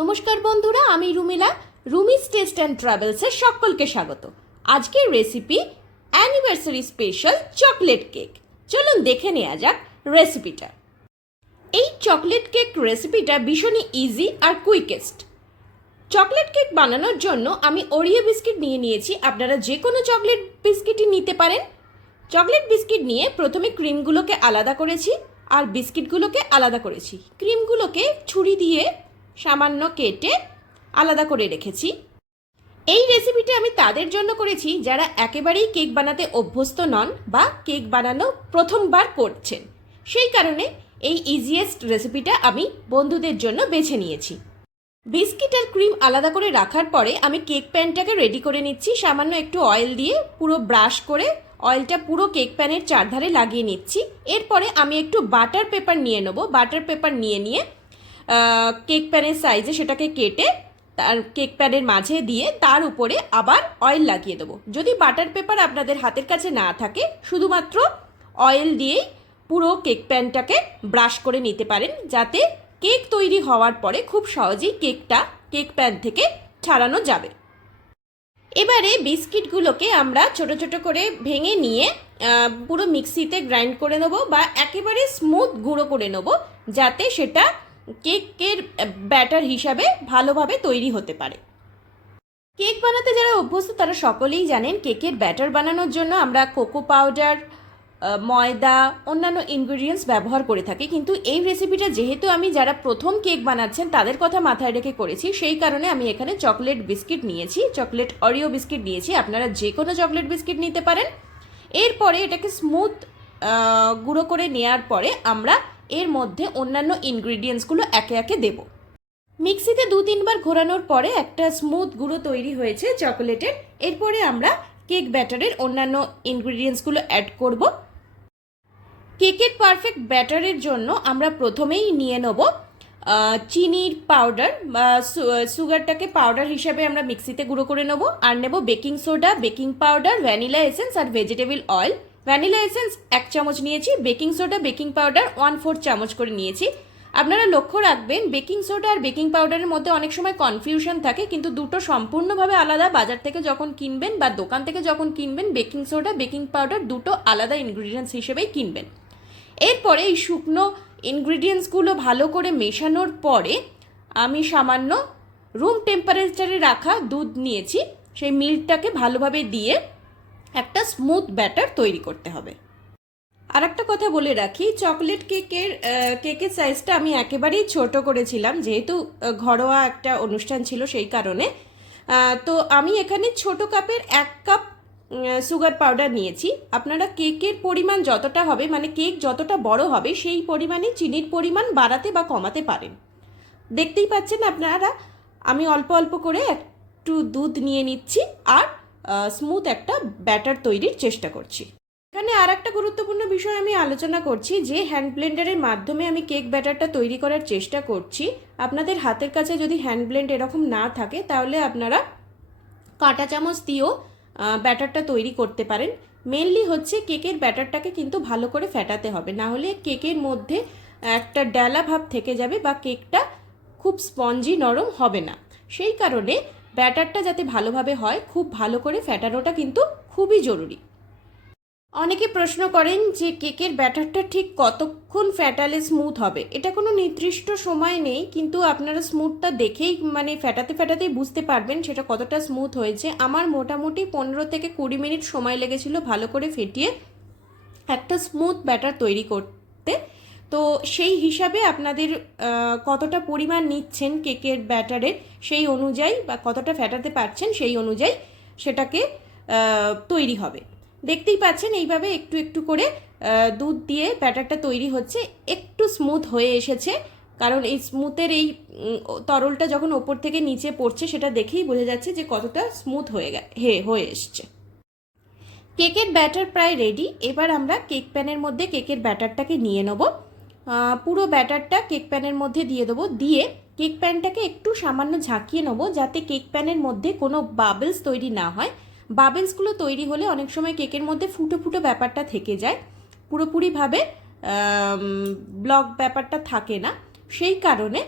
নমস্কার বন্ধুরা, আমি রুমিলা। রুমিস টেস্ট অ্যান্ড ট্রাভেলসের সকলকে স্বাগত। আজকের recipe anniversary special chocolate cake চলুন দেখে নেওয়া যাক রেসিপিটা এই চকলেট কেক রেসিপিটা ভীষণই ইজি আর কুইকেস্ট চকলেট কেক বানানোর জন্য আমি ওরিও বিস্কিট নিয়ে নিয়েছি। আপনারা যে কোনো চকলেট বিস্কিটই নিতে পারেন। চকলেট বিস্কিট নিয়ে প্রথমে ক্রিমগুলোকে আলাদা করেছি আর বিস্কিটগুলোকে আলাদা করেছি। ক্রিমগুলোকে ছুরি দিয়ে সামান্য কেটে আলাদা করে রেখেছি। এই রেসিপিটা আমি তাদের জন্য করেছি যারা একেবারেই কেক বানাতে অভ্যস্ত নন বা কেক বানানো প্রথমবার করছেন। সেই কারণে এই ইজিয়েস্ট রেসিপিটা আমি বন্ধুদের জন্য বেছে নিয়েছি। বিস্কিট আর ক্রিম আলাদা করে রাখার পরে আমি কেক প্যানটাকে রেডি করে নিচ্ছি। সামান্য একটু অয়েল দিয়ে পুরো ব্রাশ করে অয়েলটা পুরো কেক প্যানের চারধারে লাগিয়ে নিচ্ছি। এরপরে আমি একটু বাটার পেপার নিয়ে নেব। বাটার পেপার নিয়ে নিয়ে কেক প্যানের সাইজে সেটাকে কেটে তার কেক প্যানের মাঝে দিয়ে তার উপরে আবার অয়েল লাগিয়ে দেবো। যদি বাটার পেপার আপনাদের হাতের কাছে না থাকে, শুধুমাত্র অয়েল দিয়েই পুরো কেক প্যানটাকে ব্রাশ করে নিতে পারেন, যাতে কেক তৈরি হওয়ার পরে খুব সহজেই কেকটা কেক প্যান থেকে ছাড়ানো যাবে। এবারে বিস্কিটগুলোকে আমরা ছোট ছোট করে ভেঙে নিয়ে পুরো মিক্সিতে গ্রাইন্ড করে নেব বা একেবারে স্মুথ গুঁড়ো করে নেব, যাতে সেটা কেকের ব্যাটার হিসাবে ভালোভাবে তৈরি হতে পারে। কেক বানাতে যারা অভ্যস্ত, তারা সকলেই জানেন কেকের ব্যাটার বানানোর জন্য আমরা কোকো পাউডার ময়দা, অন্যান্য ইনগ্রিডিয়েন্টস ব্যবহার করে থাকি। কিন্তু এই রেসিপিটা যেহেতু আমি যারা প্রথম কেক বানাচ্ছেন, তাদের কথা মাথায় রেখে করেছি, সেই কারণে আমি এখানে চকলেট বিস্কিট নিয়েছি চকলেট অরিও বিস্কিট নিয়েছি। আপনারা যে কোনো চকলেট বিস্কিট নিতে পারেন। এরপরে এটাকে স্মুথ গুঁড়ো করে নেওয়ার পরে আমরা এর মধ্যে অন্যান্য ইনগ্রিডিয়েন্টসগুলো একে একে দেবো। মিক্সিতে দু তিনবার ঘোরানোর পরে একটা স্মুথ গুঁড়ো তৈরি হয়েছে চকোলেটের এরপরে আমরা কেক ব্যাটারের অন্যান্য ইনগ্রিডিয়েন্টসগুলো অ্যাড করব। কেকের পারফেক্ট ব্যাটারের জন্য আমরা প্রথমেই নিয়ে নেব চিনির পাউডার বা সুগারটাকে পাউডার হিসাবে আমরা মিক্সিতে গুঁড়ো করে নেব। আর নেব baking soda baking powder vanilla essence আর ভেজিটেবল অয়েল ভ্যানিলা এসেন্স এক চামচ নিয়েছি। Baking soda baking powder one four চামচ করে নিয়েছি। আপনারা লক্ষ্য রাখবেন বেকিং সোডা আর বেকিং পাউডারের মধ্যে অনেক সময় কনফিউশন থাকে, কিন্তু দুটো সম্পূর্ণভাবে আলাদা। বাজার থেকে যখন কিনবেন বা দোকান থেকে যখন কিনবেন বেকিং সোডা বেকিং পাউডার দুটো আলাদা ইনগ্রিডিয়েন্টস হিসেবেই কিনবেন। এরপরে এই শুকনো ইনগ্রিডিয়েন্টসগুলো ভালো করে মেশানোর পরে আমি সামান্য রুম টেম্পারেচারে রাখা দুধ নিয়েছি। সেই মিল্কটাকে ভালোভাবে দিয়ে একটা স্মুথ ব্যাটার তৈরি করতে হবে। আর একটা কথা বলে রাখি চকলেট কেকের কেকের সাইজটা আমি একেবারেই ছোট করেছিলাম, যেহেতু ঘরোয়া একটা অনুষ্ঠান ছিল সেই কারণে। তো আমি এখানে ছোট কাপের এক কাপ সুগার পাউডার নিয়েছি। আপনারা কেকের পরিমাণ যতটা হবে মানে কেক যতটা বড় হবে, সেই পরিমাণে চিনির পরিমাণ বাড়াতে বা কমাতে পারেন। দেখতেই পাচ্ছেন আপনারা, আমি অল্প অল্প করে একটু দুধ নিয়ে নিচ্ছি, আর স্মুথ একটা ব্যাটার তৈরির চেষ্টা করছি। এখানে আর একটা গুরুত্বপূর্ণ বিষয় আমি আলোচনা করছি যে হ্যান্ড ব্লেন্ডারের মাধ্যমে আমি কেক ব্যাটারটা তৈরি করার চেষ্টা করছি। আপনাদের হাতের কাছে যদি হ্যান্ড ব্লেন্ড এরকম না থাকে, তাহলে আপনারা কাঁটা চামচ দিয়েও ব্যাটারটা তৈরি করতে পারেন। মেনলি হচ্ছে কেকের ব্যাটারটাকে কিন্তু ভালো করে ফেটাতে হবে। না হলে কেকের মধ্যে একটা ডেলা ভাব থেকে যাবে বা কেকটা খুব স্পঞ্জি নরম হবে না। সেই কারণে ব্যাটারটা যাতে ভালোভাবে হয়, খুব ভালো করে ফেটানোটা কিন্তু খুবই জরুরি। অনেকে প্রশ্ন করেন যে কেকের ব্যাটারটা ঠিক কতক্ষণ ফ্যাটালে স্মুথ হবে। এটা কোনো নির্দিষ্ট সময় নেই, কিন্তু আপনারা স্মুথটা দেখেই মানে ফ্যাটাতে ফ্যাটাতেই বুঝতে পারবেন সেটা কতটা স্মুথ হয়েছে। আমার মোটামুটি পনেরো থেকে কুড়ি মিনিট সময় লেগেছিল ভালো করে ফেটিয়ে একটা স্মুথ ব্যাটার তৈরি করতে। তো সেই হিসাবে আপনাদের কতটা পরিমাণ নিচ্ছেন কেকের ব্যাটারের সেই অনুযায়ী বা কতটা ফেটাতে পারছেন সেই অনুযায়ী সেটাকে তৈরি হবে। দেখতেই পাচ্ছেন এইভাবে একটু একটু করে দুধ দিয়ে ব্যাটারটা তৈরি হচ্ছে। একটু স্মুথ হয়ে এসেছে, কারণ এই স্মুথের এই তরলটা যখন ওপর থেকে নিচে পড়ছে সেটা দেখেই বোঝা যাচ্ছে যে কতটা স্মুথ হয়ে গে হয়ে এসছে। কেকের ব্যাটার প্রায় রেডি। এবার আমরা কেক প্যানের মধ্যে কেকের ব্যাটারটাকে নিয়ে নেব। পুরো ব্যাটারটা কেক প্যানের মধ্যে দিয়ে দেবো। দিয়ে কেক প্যানটাকে একটু সামান্য ঝাঁকিয়ে নেব যাতে কেক প্যানের মধ্যে কোনো বাবলস তৈরি না হয়। বাবলসগুলো তৈরি হলে অনেক সময় কেকের মধ্যে ফুটো ফুটো ব্যাপারটা থেকে যায়। পুরোপুরিভাবে ব্লক ব্যাপারটা থাকে না। সেই কারণে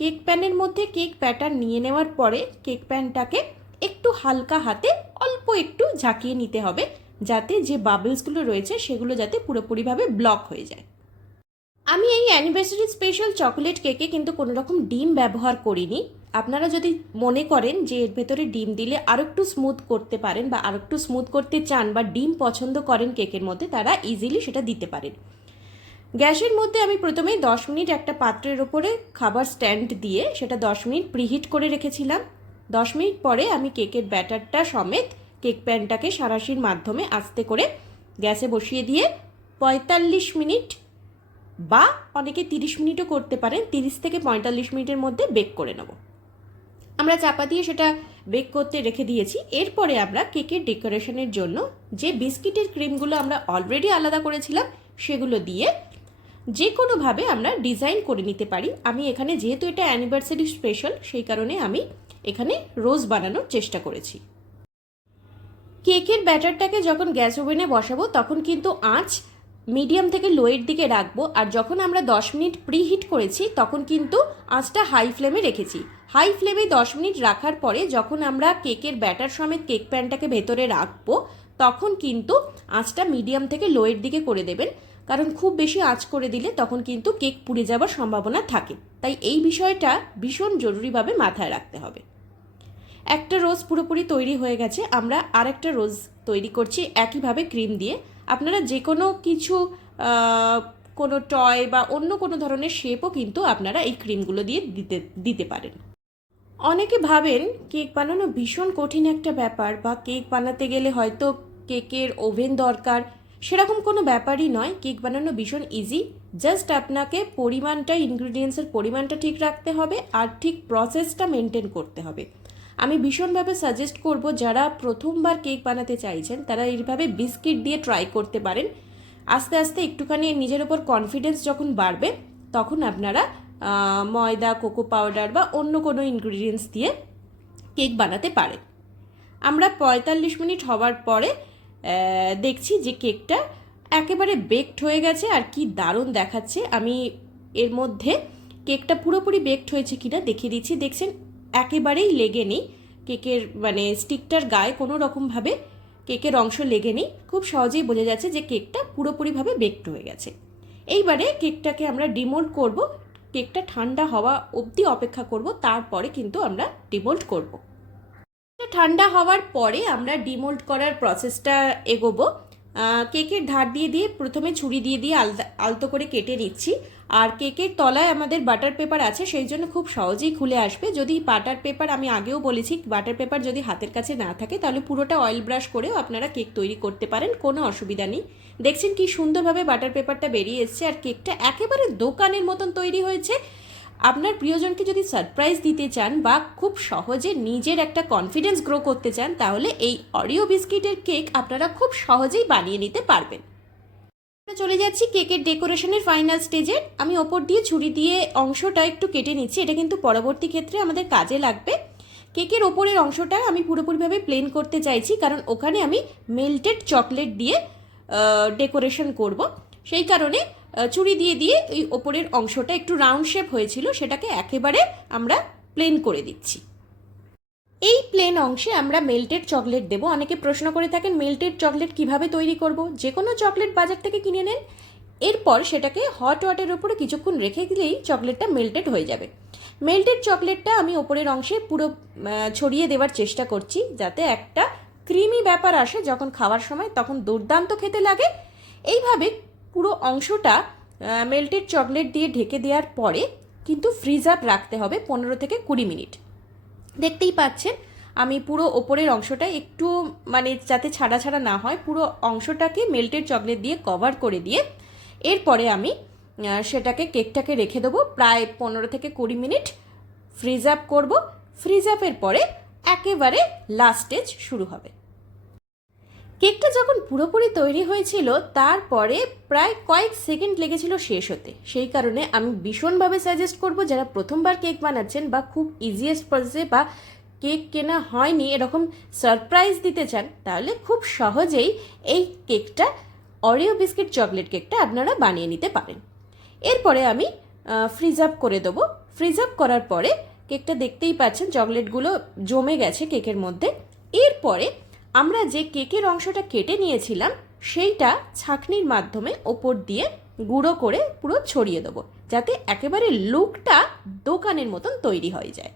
কেক প্যানের মধ্যে কেক ব্যাটার নিয়ে নেওয়ার পরে কেক প্যানটাকে একটু হালকা হাতে অল্প একটু ঝাঁকিয়ে নিতে হবে। যাতে যে বাবলসগুলো রয়েছে সেগুলো যাতে পুরোপুরিভাবে ব্লক হয়ে যায়। আমি এই অ্যানিভার্সারি স্পেশাল চকোলেট কেকে কিন্তু কোনো রকম ডিম ব্যবহার করিনি। আপনারা যদি মনে করেন যে এর ভেতরে ডিম দিলে আরও একটু স্মুথ করতে পারেন বা আরও একটু স্মুথ করতে চান বা ডিম পছন্দ করেন কেকের মধ্যে, তারা ইজিলি সেটা দিতে পারেন। গ্যাসের মধ্যে আমি প্রথমেই দশ মিনিট একটা পাত্রের ওপরে খাবার স্ট্যান্ড দিয়ে সেটা দশ মিনিট প্রিহিট করে রেখেছিলাম। দশ মিনিট পরে আমি কেকের ব্যাটারটা সমেত কেক প্যানটাকে সারাশির মাধ্যমে আস্তে করে গ্যাসে বসিয়ে দিয়ে পঁয়তাল্লিশ মিনিট বা অনেকে তিরিশ মিনিটও করতে পারেন, তিরিশ থেকে পঁয়তাল্লিশ মিনিটের মধ্যে বেক করে নেব। আমরা চাপা দিয়ে সেটা বেক করতে রেখে দিয়েছি। এরপরে আমরা কেকের ডেকোরেশনের জন্য যে বিস্কিটের ক্রিমগুলো আমরা অলরেডি আলাদা করেছিলাম, সেগুলো দিয়ে যে কোনোভাবে আমরা ডিজাইন করে নিতে পারি। আমি এখানে যেহেতু এটা অ্যানিভার্সারি স্পেশাল, সেই কারণে আমি এখানে রোজ বানানোর চেষ্টা করেছি। কেকের ব্যাটারটাকে যখন গ্যাস ওভেনে বসাবো, তখন কিন্তু আঁচ মিডিয়াম থেকে লোয়ের দিকে রাখব, আর যখন আমরা দশ মিনিট প্রিহিট করেছি, তখন কিন্তু আঁচটা হাই ফ্লেমে রেখেছি। হাই ফ্লেমে দশ মিনিট রাখার পরে যখন আমরা কেকের ব্যাটার সমেত কেক প্যানটাকে ভেতরে রাখব, তখন কিন্তু আঁচটা মিডিয়াম থেকে লোয়ের দিকে করে দেবেন। কারণ খুব বেশি আঁচ করে দিলে তখন কিন্তু কেক পুড়ে যাওয়ার সম্ভাবনা থাকে। তাই এই বিষয়টা ভীষণ জরুরিভাবে মাথায় রাখতে হবে। একটা রোজ পুরোপুরি তৈরি হয়ে গেছে, আমরা আরেকটা রোজ তৈরি করছি একইভাবে ক্রিম দিয়ে। আপনারা যে কোনো কিছু কোনো টয় বা অন্য কোনো ধরনের শেপও কিন্তু আপনারা এই ক্রিমগুলো দিয়ে দিতে দিতে পারেন। অনেকে ভাবেন কেক বানানো ভীষণ কঠিন একটা ব্যাপার বা কেক বানাতে গেলে হয়তো কেকের ওভেন দরকার। সেরকম কোনো ব্যাপারই নয়। কেক বানানো ভীষণ ইজি জাস্ট আপনাকে পরিমাণটা ইনগ্রিডিয়েন্টসের পরিমাণটা ঠিক রাখতে হবে আর ঠিক প্রসেসটা মেনটেন করতে হবে। আমি ভীষণভাবে সাজেস্ট করব, যারা প্রথমবার কেক বানাতে চাইছেন, তারা এইভাবে বিস্কিট দিয়ে ট্রাই করতে পারেন। আস্তে আস্তে একটুখানি নিজের ওপর কনফিডেন্স যখন বাড়বে, তখন আপনারা ময়দা কোকো পাউডার বা অন্য কোনো ইনগ্রিডিয়েন্টস দিয়ে কেক বানাতে পারেন। আমরা পঁয়তাল্লিশ মিনিট হওয়ার পরে দেখছি যে কেকটা একেবারে বেকড হয়ে গেছে আর কি দারুণ দেখাচ্ছে। আমি এর মধ্যে কেকটা পুরোপুরি বেকড হয়েছে কিনা দেখিয়ে দিচ্ছি। দেখছেন একেবারেই লেগে নেই। কেকের মানে স্টিকটার গায়ে কোনো রকমভাবে কেকের অংশ লেগে নেই। খুব সহজেই বোঝা যাচ্ছে যে কেকটা পুরোপুরিভাবে বেকড হয়ে গেছে। এইবারে কেকটাকে আমরা ডিমোল্ড করব। কেকটা ঠান্ডা হওয়া অবধি অপেক্ষা করব, তারপরে কিন্তু আমরা ডিমোল্ড করব। ঠান্ডা হওয়ার পরে আমরা ডিমোল্ড করার প্রসেসটা এগোবো। কেকের ধার দিয়ে দিয়ে প্রথমে ছুরি দিয়ে দিয়ে আলতা আলতো করে কেটে নিচ্ছি। আর কেকের তলায় আমাদের বাটার পেপার আছে, সেই জন্য খুব সহজেই খুলে আসবে। যদি বাটার পেপার আমি আগেও বলেছি, বাটার পেপার যদি হাতের কাছে না থাকে, তাহলে পুরোটা অয়েল ব্রাশ করেও আপনারা কেক তৈরি করতে পারেন, কোনো অসুবিধা নেই। দেখছেন কি সুন্দরভাবে বাটার পেপারটা বেরিয়ে এসছে, আর কেকটা একেবারে দোকানের মতন তৈরি হয়েছে। আপনার প্রিয়জনকে যদি সারপ্রাইজ দিতে চান বা খুব সহজে নিজের একটা কনফিডেন্স গ্রো করতে চান, তাহলে এই অরিও বিস্কিটের কেক আপনারা খুব সহজেই বানিয়ে নিতে পারবেন। চলে যাচ্ছি কেকের ডেকোরেশনের ফাইনাল স্টেজে। আমি ওপর দিয়ে ছুরি দিয়ে অংশটা একটু কেটে নিচ্ছি। এটা কিন্তু পরবর্তী ক্ষেত্রে আমাদের কাজে লাগবে। কেকের ওপরের অংশটা আমি পুরোপুরিভাবে প্লেন করতে চাইছি, কারণ ওখানে আমি মেল্টেড চকলেট দিয়ে ডেকোরেশন করব। সেই কারণে ছুরি দিয়ে দিয়ে এই ওপরের অংশটা একটু রাউন্ড শেপ হয়েছিল, সেটাকে একেবারে আমরা প্লেন করে দিচ্ছি। এই প্লেন অংশে আমরা মেল্টেড চকলেট দেবো। অনেকে প্রশ্ন করে থাকেন মেল্টেড চকলেট কীভাবে তৈরি করব? যে কোনো চকলেট বাজার থেকে কিনে নেন। এরপর সেটাকে হট ওয়াটের উপরে কিছুক্ষণ রেখে দিলেই চকলেটটা মেল্টেড হয়ে যাবে। মেল্টেড চকলেটটা আমি ওপরের অংশে পুরো ছড়িয়ে দেওয়ার চেষ্টা করছি যাতে একটা ক্রিমি ব্যাপার আসে যখন খাওয়ার সময়, তখন দুর্দান্ত খেতে লাগে। এইভাবে পুরো অংশটা মেল্টেড চকলেট দিয়ে ঢেকে দেওয়ার পরে কিন্তু ফ্রিজ আপ রাখতে হবে পনেরো থেকে কুড়ি মিনিট। দেখতেই পাচ্ছেন, আমি পুরো ওপরের অংশটা একটু মানে যাতে ছাড়া ছাড়া না হয়, পুরো অংশটাকে মেল্টেড চকলেট দিয়ে কভার করে দিয়ে, এরপরে আমি সেটাকে কেকটাকে রেখে দেবো, প্রায় পনেরো থেকে কুড়ি মিনিট ফ্রিজ আপ করব ফ্রিজ আপের পরে একেবারে লাস্ট স্টেজ শুরু হবে। কেকটা যখন পুরোপুরি তৈরি হয়েছিল, তারপরে প্রায় কয়েক সেকেন্ড লেগেছিল শেষ হতে। সেই কারণে আমি ভীষণভাবে সাজেস্ট করব যারা প্রথমবার কেক বানাচ্ছেন বা খুব ইজিয়েস্ট প্রসেসে বা কেক কেনা হয়নি, এরকম সারপ্রাইজ দিতে চান, তাহলে খুব সহজেই এই কেকটা অরিও বিস্কিট চকলেট কেকটা আপনারা বানিয়ে নিতে পারেন। এরপরে আমি ফ্রিজ আপ করে দেবো। ফ্রিজ আপ করার পরে কেকটা দেখতেই পাচ্ছেন চকলেটগুলো জমে গেছে কেকের মধ্যে। এরপরে আমরা যে কেকের অংশটা কেটে নিয়েছিলাম, সেইটা ছাঁকনির মাধ্যমে ওপর দিয়ে গুঁড়ো করে পুরো ছড়িয়ে দেবো, যাতে একেবারে লুকটা দোকানের মতন তৈরি হয়ে যায়।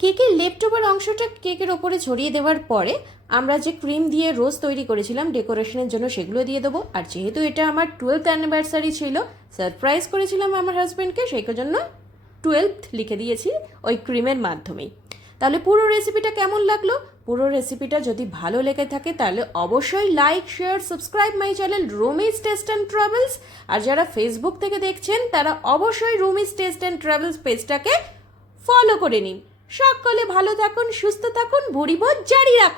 কেকের লেফট ওভার অংশটা কেকের ওপরে ছড়িয়ে দেওয়ার পরে আমরা যে ক্রিম দিয়ে রোজ তৈরি করেছিলাম, ডেকোরেশনের জন্য সেগুলো দিয়ে দেবো। আর যেহেতু এটা আমার টুয়েলথ অ্যানিভার্সারি ছিল সারপ্রাইজ করেছিলাম আমার হাজব্যান্ডকে সেই জন্য টুয়েলথ লিখে দিয়েছি ওই ক্রিমের মাধ্যমেই। তাহলে পুরো রেসিপিটা কেমন লাগল? পুরো রেসিপিটা যদি ভালো লেগে থাকে, তাহলে অবশ্যই like share subscribe my channel Rumi's taste and travels আর যারা ফেসবুক থেকে দেখছেন, তারা অবশ্যই রুমিস টেস্ট অ্যান্ড ট্রাভেলস পেজটাকে ফলো করে নিন। সকলে ভালো থাকুন, সুস্থ থাকুন ভরিব জারি রাখুন।